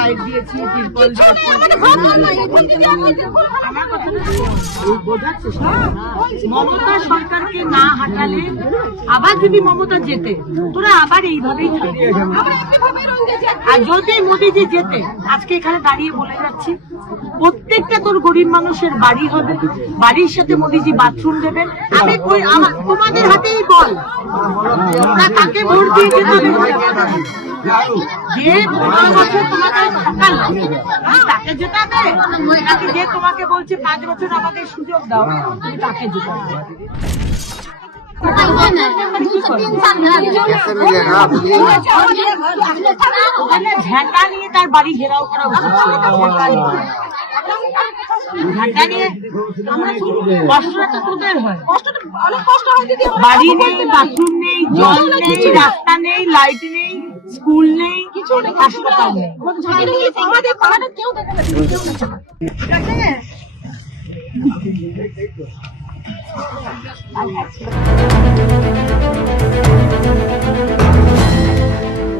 Light দিয়েছি, তিরপল দিয়েছি। মমতা সরকারকে না হাঁটালে আবার যদি মমতা যেতে, তোরা আবার এইভাবেই থাকবে। আর যদি মোদিজি যেতে, আজকে এখানে দাঁড়িয়ে বলে যাচ্ছি, প্রত্যেকটা তোর গরিব মানুষের বাড়ি হবে, বাড়ির সাথে মোদিজি বাথরুম দেবেন। আমি তোমাদের হাতেই বল, তাকে ভোট দিয়ে যেতে যে 15 বছর তোমাকে ঠকালো তাকে জেতাবে, নাকি যে তোমাকে বলছে 5 বছর আমাদের সুযোগ দাও তুমি তাকে জেতাবে? ঝাঁটা নিয়ে তার বাড়ি ঘেরাও করা উচিত। ঝাঁটা নিয়ে কষ্টটা তো তোদের হয়, বাড়ি নেই, বাথরুম নেই, জল নেই, রাস্তা নেই, লাইট নেই, স্কুল নেই, কিছু নেই, হাসপাতাল নেই। আমাদের পাড়াটা কেউ দেখে না।